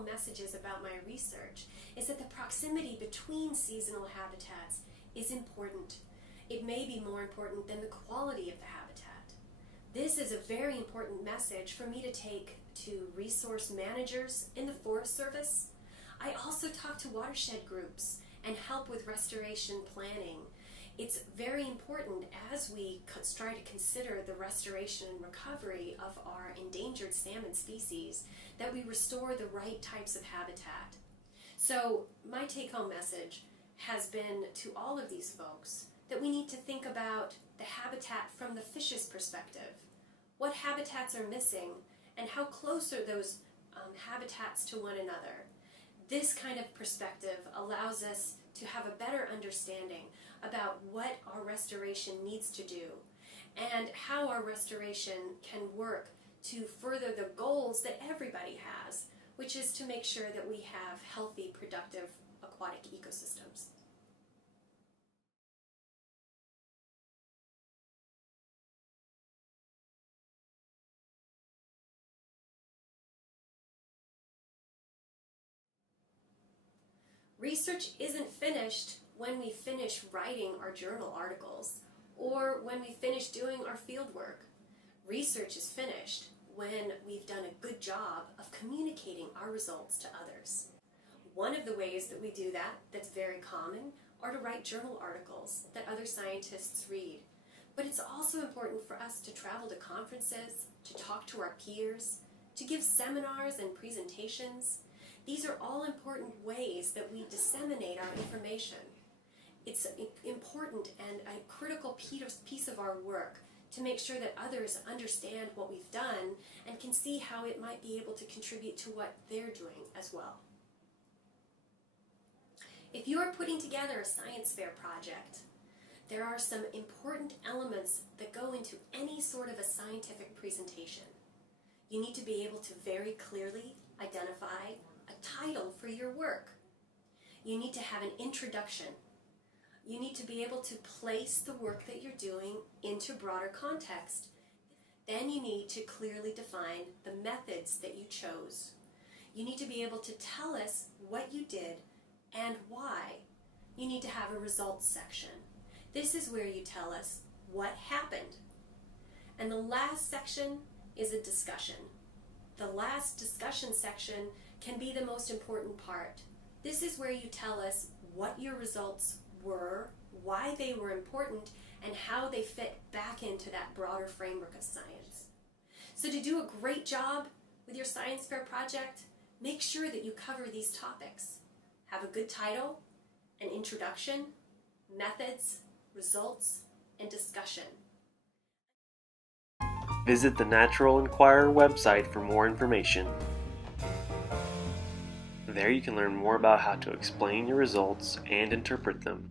take-home messages about my research is that the proximity between seasonal habitats is important. It may be more important than the quality of the habitat. This is a very important message for me to take to resource managers in the Forest Service. I also talk to watershed groups and help with restoration planning. It's very important as we try to consider the restoration and recovery of our endangered salmon species that we restore the right types of habitat. So my take-home message has been to all of these folks that we need to think about the habitat from the fish's perspective. What habitats are missing and how close are those habitats to one another? This kind of perspective allows us to have a better understanding about what our restoration needs to do and how our restoration can work to further the goals that everybody has, which is to make sure that we have healthy, productive aquatic ecosystems. Research isn't finished when we finish writing our journal articles or when we finish doing our field work. Research is finished when we've done a good job of communicating our results to others. One of the ways that we do that, that's very common, are to write journal articles that other scientists read. But it's also important for us to travel to conferences, to talk to our peers, to give seminars and presentations. These are all important ways that we disseminate our information. It's important and a critical piece of our work to make sure that others understand what we've done and can see how it might be able to contribute to what they're doing as well. If you are putting together a science fair project, there are some important elements that go into any sort of a scientific presentation. You need to be able to very clearly identify a title for your work. You need to have an introduction. You need to be able to place the work that you're doing into broader context. Then you need to clearly define the methods that you chose. You need to be able to tell us what you did and why. You need to have a results section. This is where you tell us what happened. And the last section is a discussion. The last discussion section can be the most important part. This is where you tell us what your results were, why they were important, and how they fit back into that broader framework of science. So to do a great job with your science fair project, make sure that you cover these topics. Have a good title, an introduction, methods, results, and discussion. Visit the Natural Enquirer website for more information. There you can learn more about how to explain your results and interpret them.